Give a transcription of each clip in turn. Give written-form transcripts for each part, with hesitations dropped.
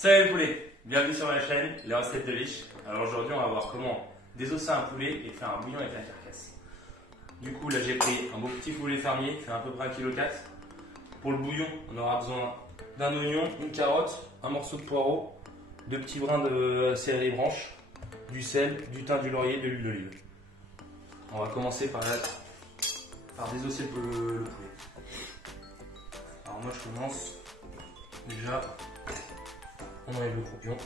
Salut les poulets, bienvenue sur ma chaîne, les recettes de Lich. Alors aujourd'hui on va voir comment désosser un poulet et faire un bouillon avec la carcasse. Du coup là j'ai pris un beau petit poulet fermier, il fait à peu près 1,4 kg. Pour le bouillon on aura besoin d'un oignon, une carotte, un morceau de poireau, 2 petits brins de céleri branche, du sel, du thym, du laurier, de l'huile d'olive. On va commencer par désosser le poulet. Alors moi je commence déjà. On enlève le croupion.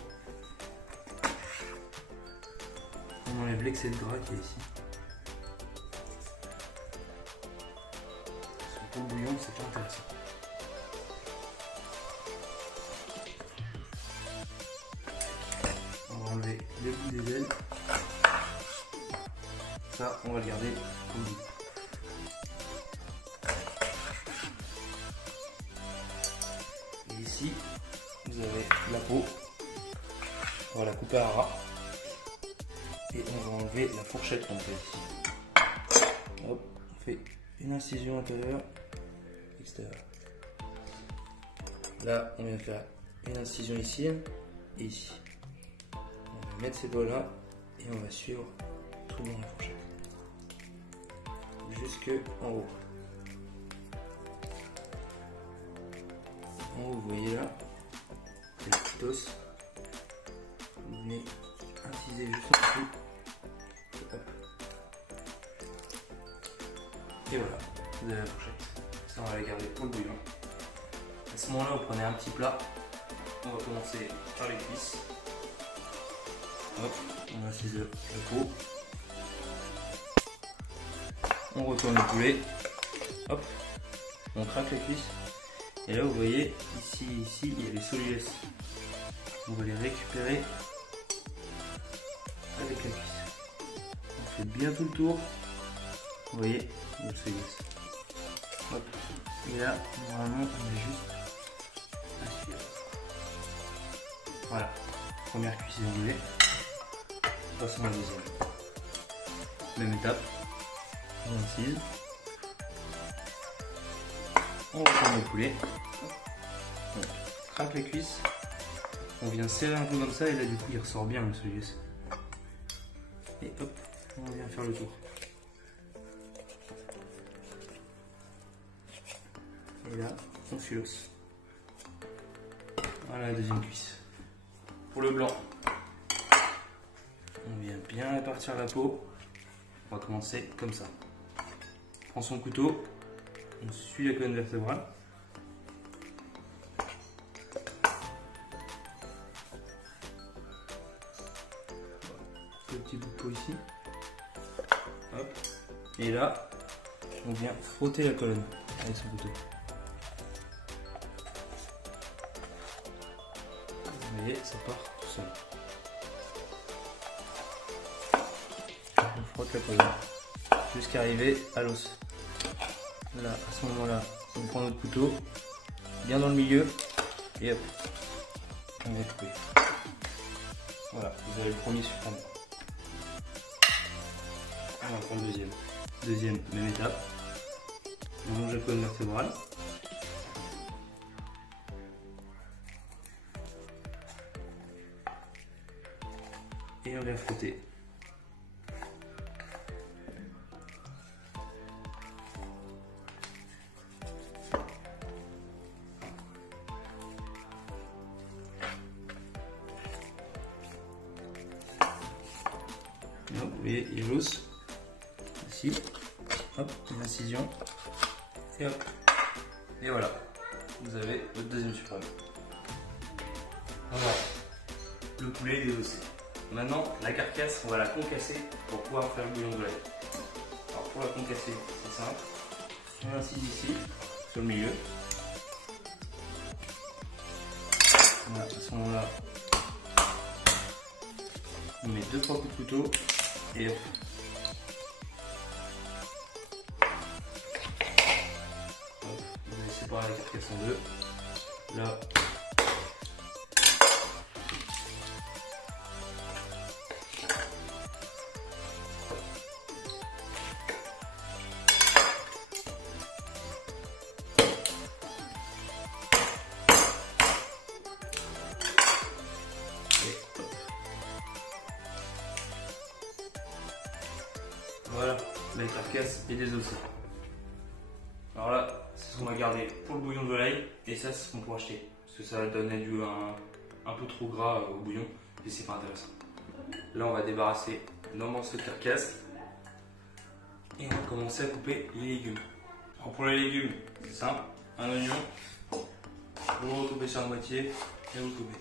On enlève l'excès de gras qui est ici. Parce que pour le bouillon, c'est pas intéressant. On va enlever les bouts des ailes. Ça, on va le garder comme bout. Et ici, vous avez la peau, on va la couper à ras et on va enlever la fourchette qu'on fait ici. Hop, on fait une incision intérieure, extérieure. Là, on vient faire une incision ici et ici. On va mettre ces doigts là et on va suivre tout le long de la fourchette jusque en haut. En haut, vous voyez là. Le petit os, vous venez inciser juste en dessous, hop. Et voilà, vous avez la fourchette. Ça on va la garder pour le bouillon. À ce moment là vous prenez un petit plat, on va commencer par les cuisses. Hop, on incise la peau, on retourne le poulet, hop, on craque les cuisses. Et là vous voyez, ici, il y a les solilès. On va les récupérer avec la cuisse. On fait bien tout le tour. Vous voyez, il y a le solilès. Hop. Et là, normalement, on est juste à suivre. Voilà. Première cuisse est enlevée. Passons à la deuxième. Même étape. On incise. On retourne le poulet, on craque les cuisses, on vient serrer un peu comme ça et là du coup il ressort bien le solilès. Et hop, on vient faire le tour. Et là, on filosse. Voilà la deuxième cuisse. Pour le blanc, on vient bien répartir la peau. On va commencer comme ça. On prend son couteau. On suit la colonne vertébrale. Le petit bout de peau ici. Hop. Et là, on vient frotter la colonne avec son couteau. Vous voyez, ça part tout seul. On frotte la colonne jusqu'à arriver à l'os. Là, à ce moment-là, on prend notre couteau, bien dans le milieu, et hop, on va couper. Voilà, vous avez le premier suprême. On va prendre le deuxième. Deuxième, même étape. On longe la colonne vertébrale. Et on vient frotter. Vous voyez, il y a l'os, ici, hop, une incision, et hop, et voilà, vous avez votre deuxième suprême. Voilà, le poulet est désossé. Maintenant, la carcasse, on va la concasser pour pouvoir faire le bouillon de volaille. Alors pour la concasser, c'est simple, on incise ici, sur le milieu. Voilà, à ce moment-là, on met 2-3 coups de couteau. Et hop. Vous allez séparer la carcasse en deux. Là. Voilà, la carcasse et des ossements. Alors là, c'est ce qu'on va garder pour le bouillon de volaille, et ça, c'est ce qu'on pourra acheter. Parce que ça va donner un peu trop gras au bouillon, et c'est pas intéressant. Là, on va débarrasser nos morceaux de carcasse, et on va commencer à couper les légumes. Alors pour les légumes, c'est simple, un oignon, vous le recoupez sur la moitié, et vous le coupez.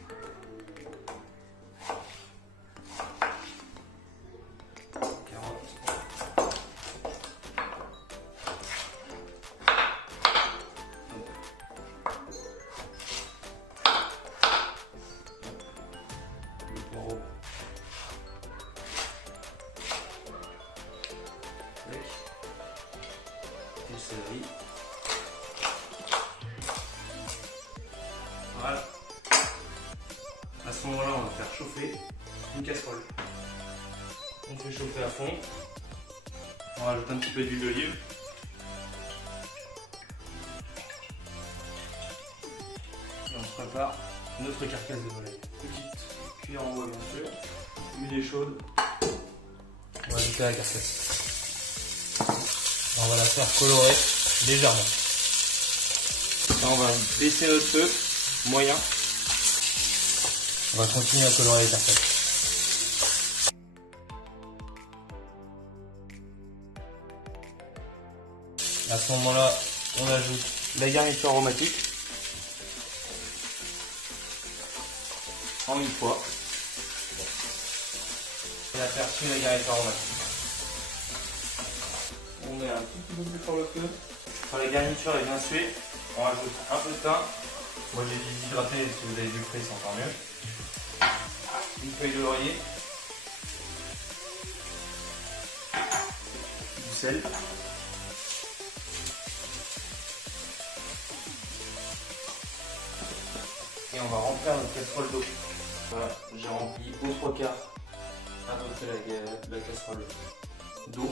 Et le céleri. Voilà. À ce moment-là, on va faire chauffer une casserole. On fait chauffer à fond. On rajoute un petit peu d'huile d'olive. Et on se prépare notre carcasse de volaille. Petite cuillère en bois bien sûr. L'huile est chaude. On va ajouter la carcasse. On va la faire colorer légèrement. Là, on va baisser notre feu moyen. On va continuer à colorer les carcasses. À ce moment-là, on ajoute la garniture aromatique en une fois. Et la faire suivre la garniture aromatique. On met un tout petit peu plus fort le feu. Quand la garniture est bien suée, on rajoute un peu de thym. Moi j'ai déshydraté, si vous avez du frais c'est encore mieux. Une feuille de laurier. Du sel. Et on va remplir notre casserole d'eau. Voilà, j'ai rempli aux 3/4 à peu près la casserole d'eau.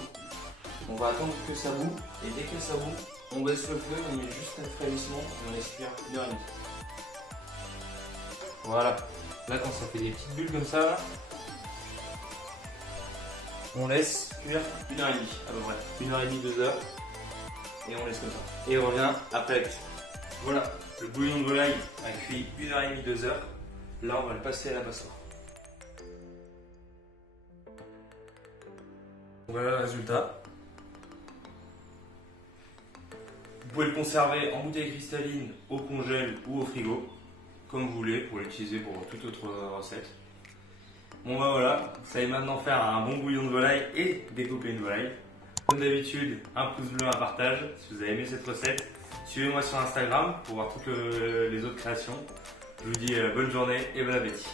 On va attendre que ça bout, et dès que ça bout, on baisse le feu, on met juste un frémissement et on laisse cuire 1h30. Voilà, là quand ça fait des petites bulles comme ça, là, on laisse cuire 1h30 à peu près, 1h30, 2 heures, et on laisse comme ça. Et on revient après la cuisson. Voilà, le bouillon de volaille a cuit 1h30, 2 heures. Là on va le passer à la passoire. Voilà le résultat. Vous pouvez le conserver en bouteille cristalline, au congèle ou au frigo, comme vous voulez, pour l'utiliser pour toute autre recette. Bon bah voilà, vous savez maintenant faire un bon bouillon de volaille et découper une volaille. Comme d'habitude, un pouce bleu, un partage si vous avez aimé cette recette. Suivez-moi sur Instagram pour voir toutes les autres créations. Je vous dis bonne journée et bon appétit.